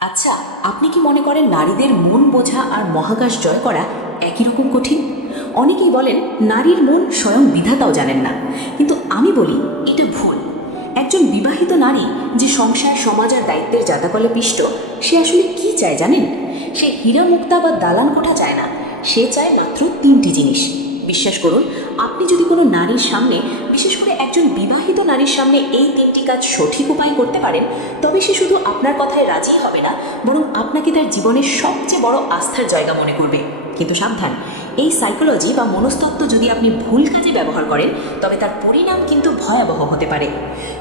আচ্ছা, আপনি কি মনে করেন নারীদের মন বোঝা আর মহাকাশ জয় করা একই রকম কঠিন? অনেকেই বলেন নারীর মন স্বয়ং বিধাতাও জানেন না, কিন্তু আমি বলি এটা ভুল। একজন বিবাহিত নারী যে সংসার, সমাজ আর দায়িত্বের জাতাকলে পিষ্ট, সে আসলে কি চায় জানেন? সে হীরা মুক্তা বা দালান কোঠা চায় না, সে চায় মাত্র তিনটি জিনিস। বিশ্বাস করুন, আপনি যদি কোনো নারীর সামনে, বিশেষ করে একজন বিবাহিত নারীর সামনে এই তিনটি কাজ সঠিক উপায় করতে পারেন, তবে সে শুধু আপনার কথায় রাজি হবে না, বরং আপনাকে তার জীবনের সবচেয়ে বড় আস্থার জায়গা মনে করবে। কিন্তু সাবধান, এই সাইকোলজি বা মনস্তত্ত্ব যদি আপনি ভুল কাজে ব্যবহার করেন, তবে তার পরিণাম কিন্তু ভয়াবহ হতে পারে।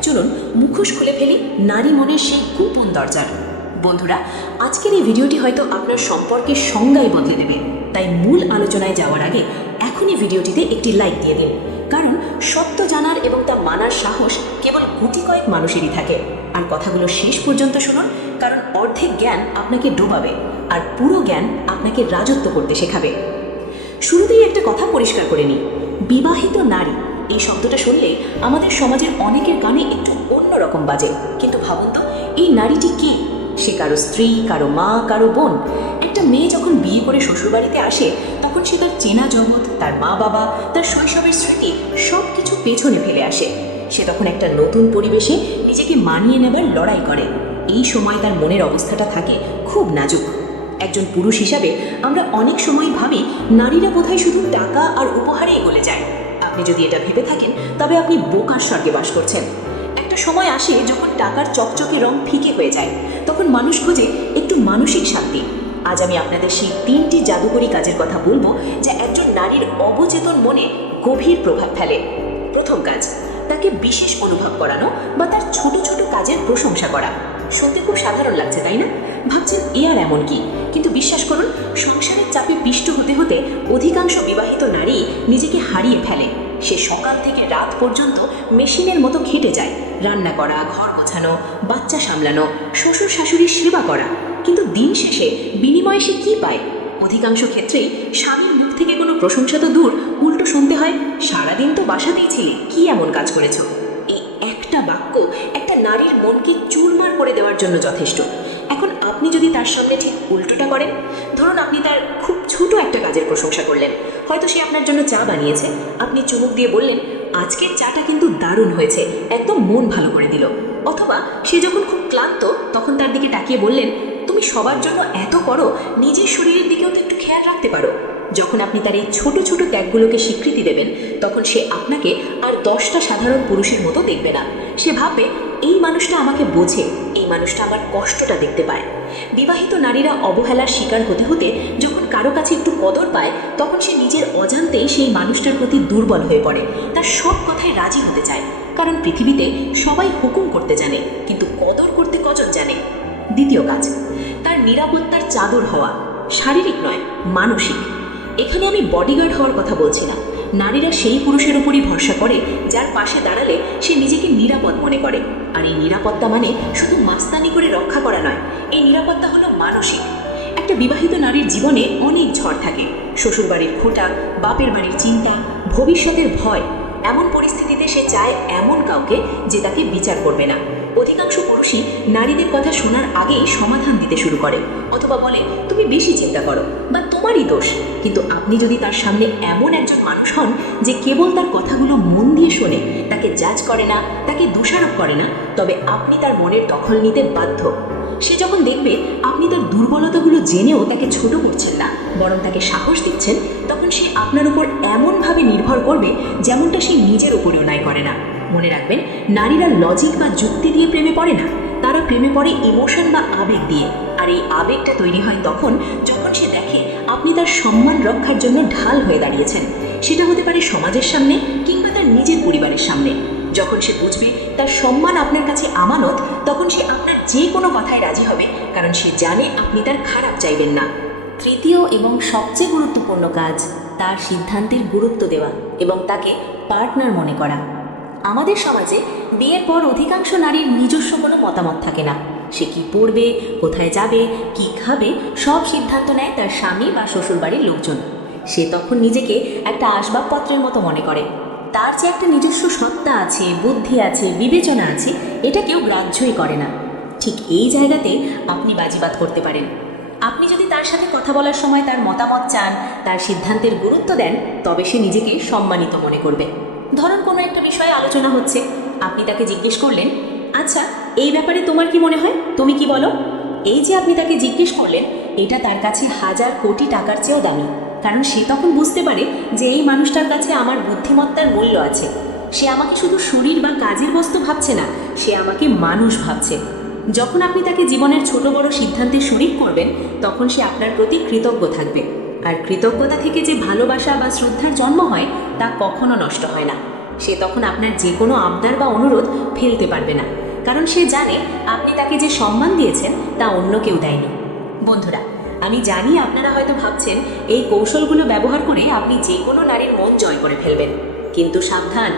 চলুন মুখোশ খুলে ফেলি নারী মনের সেই গোপন দরজার। বন্ধুরা, আজকের এই ভিডিওটি হয়তো আপনার সম্পর্কের সংজ্ঞাই বদলে দেবে। তাই মূল আলোচনায় যাওয়ার আগে এখনই ভিডিওটিতে একটি লাইক দিয়ে দিন, কারণ সত্য জানার এবং তা মানার সাহস কেবল গুটি কয়েক মানুষেরই থাকে। আর কথাগুলো শেষ পর্যন্ত শুনুন, কারণ অর্ধেক জ্ঞান আপনাকে ডোবাবে আর পুরো জ্ঞান আপনাকে রাজত্ব করতে শেখাবে। শুরুতেই একটা কথা পরিষ্কার করে নিই, বিবাহিত নারী এই শব্দটা শুনলে আমাদের সমাজের অনেকের কানে একটু অন্যরকম বাজে। কিন্তু ভাবুন তো, এই নারীটি কে? সে কারো স্ত্রী, কারো মা, কারো বোন। একটা মেয়ে যখন বিয়ে করে শ্বশুরবাড়িতে আসে, তখন সে তার চেনা জগৎ, তার মা বাবা, তার শৈশবের স্মৃতি সব কিছু পেছনে ফেলে আসে। সে তখন একটা নতুন পরিবেশে নিজেকে মানিয়ে নেবার লড়াই করে। এই সময় তার মনের অবস্থাটা থাকে খুব নাজুক। একজন পুরুষ হিসাবে আমরা অনেক সময় ভাবি নারীরা বোধহয় শুধু টাকা আর উপহারে এগোলে যায়। আপনি যদি এটা ভেবে থাকেন, তবে আপনি বোকার স্বর্গে বাস করছেন। একটা সময় আসে যখন টাকার চকচকে রং ফিকে হয়ে যায়, তখন মানুষ খোঁজে একটু মানসিক শান্তি। আজ আমি আপনাদের সেই তিনটি জাদুকরী কাজের কথা বলবো, যা একজন নারীর অবচেতন মনে গভীর প্রভাব ফেলে। প্রথম কাজ, তাকে বিশেষ অনুভব করানো বা তার ছোট ছোট কাজের প্রশংসা করা। শুনতে খুব সাধারণ লাগছে, তাই না? ভাবছেন এ আর এমন কি? কিন্তু বিশ্বাস করুন, সংসারের চাপে পিষ্ট হতে হতে অধিকাংশ বিবাহিত নারী নিজেকে হারিয়ে ফেলে। সে সকাল থেকে রাত পর্যন্ত মেশিনের মতো খেটে যায়, রান্না করা, ঘর গোছানো, বাচ্চা সামলানো, শ্বশুর শাশুড়ির সেবা করা। কিন্তু দিন শেষে বিনিময়ে সে কি পায়? অধিকাংশ ক্ষেত্রেই স্বামীর মুখ থেকে কোনো প্রশংসা তো দূর, উল্টো শুনতে হয়, সারাদিন তো বাসাতেই ছিলে, কি এমন কাজ করেছ? এই একটা বাক্য একটা নারীর মনকে চুরমার করে দেওয়ার জন্য যথেষ্ট। এখন আপনি যদি তার সামনে ঠিক উল্টোটা করেন, ধরুন আপনি তার খুব ছোট একটা কাজের প্রশংসা করলেন। হয়তো সে আপনার জন্য চা বানিয়েছে, আপনি চুমুক দিয়ে বললেন, আজকের চাটা কিন্তু দারুণ হয়েছে, একদম মন ভালো করে দিল। অথবা সে যখন খুব ক্লান্ত, তখন তার দিকে তাকিয়ে বললেন, তুমি সবার জন্য এত করো, নিজের শরীরের দিকেও তো একটু খেয়াল রাখতে পারো। যখন আপনি তার এই ছোট ছোট ত্যাগগুলোকে স্বীকৃতি দেবেন, তখন সে আপনাকে আর 10টা সাধারণ পুরুষের মতো দেখবে না। সে ভাববে, এই মানুষটা আমাকে বোঝে, এই মানুষটা আমার কষ্টটা দেখতে পায়। বিবাহিত নারীরা অবহেলার শিকার হতে হতে যখন কারো কাছে একটু কদর পায়, তখন সে নিজের অজান্তেই সেই মানুষটার প্রতি দুর্বল হয়ে পড়ে, তার সব কথায় রাজি হতে চায়। কারণ পৃথিবীতে সবাই হুকুম করতে জানে, কিন্তু কদর করতে কজন জানে? দ্বিতীয় কাজ, তার নিরাপত্তার চাদর হওয়া, শারীরিক নয়, মানসিক। এখানে আমি বডিগার্ড হওয়ার কথা বলছি না। নারীরা সেই পুরুষের উপরই ভরসা করে যার পাশে দাঁড়ালে সে নিজেকে নিরাপদ মনে করে। আর এই নিরাপত্তা মানে শুধু মাস্তানি করে রক্ষা করা নয়, এই নিরাপত্তা হলো মানসিক। একটা বিবাহিত নারীর জীবনে অনেক ঝড় থাকে, শ্বশুরবাড়ির খোঁটা, বাপের বাড়ির চিন্তা, ভবিষ্যতের ভয়। এমন পরিস্থিতিতে সে চায় এমন কাউকে যে তাকে বিচার করবে না। অধিকাংশ পুরুষই নারীদের কথা শোনার আগেই সমাধান দিতে শুরু করে, অথবা বলে তুমি বেশি চিন্তা করো বা তোমারই দোষ। কিন্তু আপনি যদি তার সামনে এমন একজন মানুষ হন যে কেবল তার কথাগুলো মন দিয়ে শোনে, তাকে জাজ করে না, তাকে দোষারোপ করে না, তবে আপনি তার মনের দখল নিতে বাধ্য। সে যখন দেখবে আপনি তার দুর্বলতাগুলো জেনেও তাকে ছোট করছেন না, বরং তাকে সাহস দিচ্ছেন, তখন সে আপনার উপর এমনভাবে নির্ভর করবে যেমনটা সে নিজের উপরেও ন্যায় করে না। মনে রাখবেন, নারীরা লজিক বা যুক্তি দিয়ে প্রেমে পড়ে না, তারা প্রেমে পড়ে ইমোশন বা আবেগ দিয়ে। আর এই আবেগটা তৈরি হয় তখন যখন সে দেখে আপনি তার সম্মান রক্ষার জন্য ঢাল হয়ে দাঁড়িয়েছেন। সেটা হতে পারে সমাজের সামনে কিংবা তার নিজের পরিবারের সামনে। যখন সে বুঝবে তার সম্মান আপনার কাছে আমানত, তখন সে আপনার যে কোনো কথায় রাজি হবে, কারণ সে জানে আপনি তার খারাপ চাইবেন না। তৃতীয় এবং সবচেয়ে গুরুত্বপূর্ণ কাজ, তার সিদ্ধান্তের গুরুত্ব দেওয়া এবং তাকে পার্টনার মনে করা। আমাদের সমাজে বিয়ের পর অধিকাংশ নারীর নিজস্ব কোনো মতামত থাকে না। সে কি পড়বে, কোথায় যাবে, কি খাবে, সব সিদ্ধান্ত নেয় তার স্বামী বা শ্বশুরবাড়ির লোকজন। সে তখন নিজেকে একটা আসবাবপত্রের মতো মনে করে। তার যে একটা নিজস্ব সত্তা আছে, বুদ্ধি আছে, বিবেচনা আছে, এটা কেউ গ্রাহ্যই করে না। ঠিক এই জায়গাতে আপনি বাজিবাদ করতে পারেন। আপনি যদি তার সাথে কথা বলার সময় তার মতামত চান, তার সিদ্ধান্তের গুরুত্ব দেন, তবে সে নিজেকে সম্মানিত মনে করবে। ধরুন কোনো একটা বিষয়ে আলোচনা হচ্ছে, আপনি তাকে জিজ্ঞেস করলেন, আচ্ছা এই ব্যাপারে তোমার কি মনে হয়, তুমি কি বলো? এই যে আপনি তাকে জিজ্ঞেস করলেন, এটা তার কাছে হাজার কোটি টাকার চেয়েও দামি। কারণ সে তখন বুঝতে পারে যে এই মানুষটার কাছে আমার বুদ্ধিমত্তার মূল্য আছে। সে আমাকে শুধু শরীর বা কাজের বস্তু ভাবছে না, সে আমাকে মানুষ ভাবছে। যখন আপনি তাকে জীবনের ছোট বড় সিদ্ধান্তে শরিক করবেন, তখন সে আপনার প্রতি কৃতজ্ঞ থাকবে। আর কৃতজ্ঞতা থেকে যে ভালোবাসা বা শ্রদ্ধার জন্ম হয়, তা কখনো নষ্ট হয় না। সে তখন আপনার যে কোনো আবদার বা অনুরোধ ফেলতে পারবে না, কারণ সে জানে আপনি তাকে যে সম্মান দিয়েছেন তা অন্য কেউ দেয়নি। বন্ধুরা, আমি জানি আপনারা হয়তো ভাবছেন এই কৌশলগুলো ব্যবহার করে আপনি যে কোনো নারীর মন জয় করে ফেলবেন। কিন্তু সাবধান,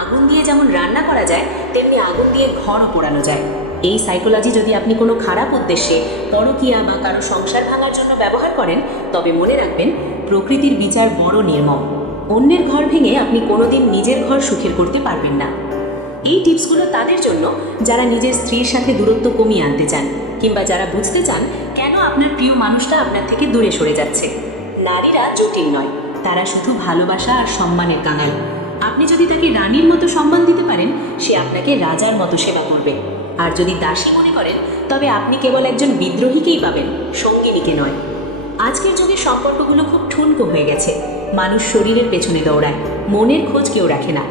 আগুন দিয়ে যেমন রান্না করা যায়, তেমনি আগুন দিয়ে ঘরও পোড়ানো যায়। এই সাইকোলজি যদি আপনি কোনো খারাপ উদ্দেশ্যে, পরকীয়া বা কারো সংসার ভাঙার জন্য ব্যবহার করেন, তবে মনে রাখবেন প্রকৃতির বিচার বড় নির্মম। অন্যের ঘর ভেঙে আপনি কোনোদিন নিজের ঘর সুখের করতে পারবেন না। এই টিপসগুলো তাদের জন্য যারা নিজের স্ত্রীর সাথে দূরত্ব কমিয়ে আনতে চান, কিংবা যারা বুঝতে চান কেন আপনার প্রিয় মানুষটা আপনার থেকে দূরে সরে যাচ্ছে। নারীরা জটিল নয়, তারা শুধু ভালোবাসা আর সম্মানের কাঙাল। আপনি যদি তাকে রানীর মতো সম্মান দিতে পারেন, সে আপনাকে রাজার মতো সেবা করবে। আর যদি দাসী মনে করেন, তবে আপনি কেবল একজন বিদ্রোহীকেই পাবেন, সঙ্গিনীকে নয়। আজকের যুগে সম্পর্কগুলো খুব ঠুনকো হয়ে গেছে। মানুষ শরীরের পেছনে দৌড়ায়, মনের খোঁজ কেউ রাখে না।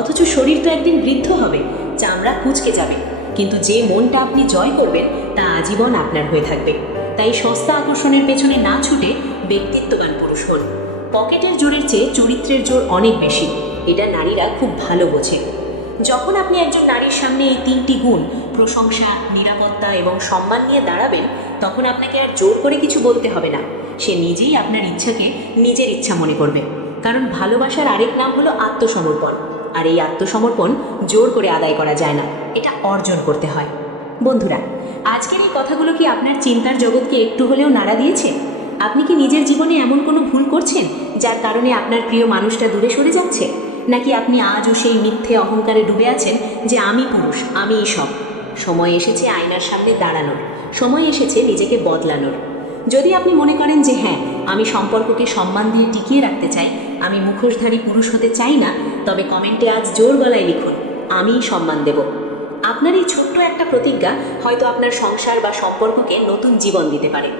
অথচ শরীর তো একদিন বৃদ্ধ হবে, চামড়া কুঁচকে যাবে, কিন্তু যে মনটা আপনি জয় করবেন তা আজীবন আপনার হয়ে থাকবে। তাই সস্তা আকর্ষণের পেছনে না ছুটে ব্যক্তিত্ববান পুরুষ হন। পকেটের জোরের চেয়ে চরিত্রের জোর অনেক বেশি, এটা নারীরা খুব ভালো বোঝে। যখন আপনি একজন নারীর সামনে এই তিনটি গুণ, প্রশংসা, নিরাপত্তা এবং সম্মান নিয়ে দাঁড়াবেন, তখন আপনাকে আর জোর করে কিছু বলতে হবে না। সে নিজেই আপনার ইচ্ছাকে নিজের ইচ্ছা মনে করবে। কারণ ভালোবাসার আরেক নাম হলো আত্মসমর্পণ। আর এই আত্মসমর্পণ জোর করে আদায় করা যায় না, এটা অর্জন করতে হয়। বন্ধুরা, আজকের এই কথাগুলো কি আপনার চিন্তার জগৎকে একটু হলেও নাড়া দিয়েছে? আপনি কি নিজের জীবনে এমন কোনো ভুল করছেন যার কারণে আপনার প্রিয় মানুষটা দূরে সরে যাচ্ছে? নাকি আপনি আজও সেই মিথ্যে অহংকারে ডুবে আছেন যে আমি পুরুষ, আমিই সব? সময় এসেছে আয়নার সামনে দাঁড়ানোর, সময় এসেছে নিজেকে বদলানোর। যদি আপনি মনে করেন যে হ্যাঁ, আমি সম্পর্ককে সম্মান দিয়ে টিকিয়ে রাখতে চাই, আমি মুখোশধারী পুরুষ হতে চাই না, তবে কমেন্টে আজ জোর গলায় লিখুন, আমিই সম্মান দেব। আপনার এই ছোট্ট একটা প্রতিজ্ঞা হয়তো আপনার সংসার বা সম্পর্ককে নতুন জীবন দিতে পারে।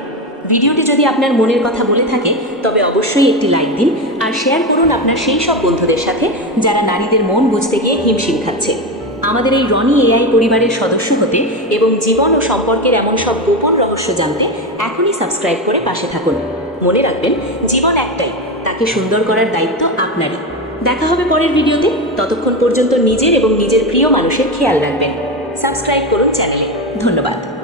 ভিডিওটি যদি আপনার মনের কথা বলে থাকে, তবে অবশ্যই একটি লাইক দিন আর শেয়ার করুন আপনার সেই সব বন্ধুদের সাথে যারা নারীদের মন বুঝতে গিয়ে হিমশিম খাচ্ছে। আমাদের এই রনি এআই পরিবারের সদস্য হতে এবং জীবন ও সম্পর্কের এমন সব গোপন রহস্য জানতে এখনই সাবস্ক্রাইব করে পাশে থাকুন। মনে রাখবেন, জীবন একটাই, তাকে সুন্দর করার দায়িত্ব আপনারই। দেখা হবে পরের ভিডিওতে। ততক্ষণ পর্যন্ত নিজের এবং নিজের প্রিয় মানুষের খেয়াল রাখবেন। সাবস্ক্রাইব করুন চ্যানেলে। ধন্যবাদ।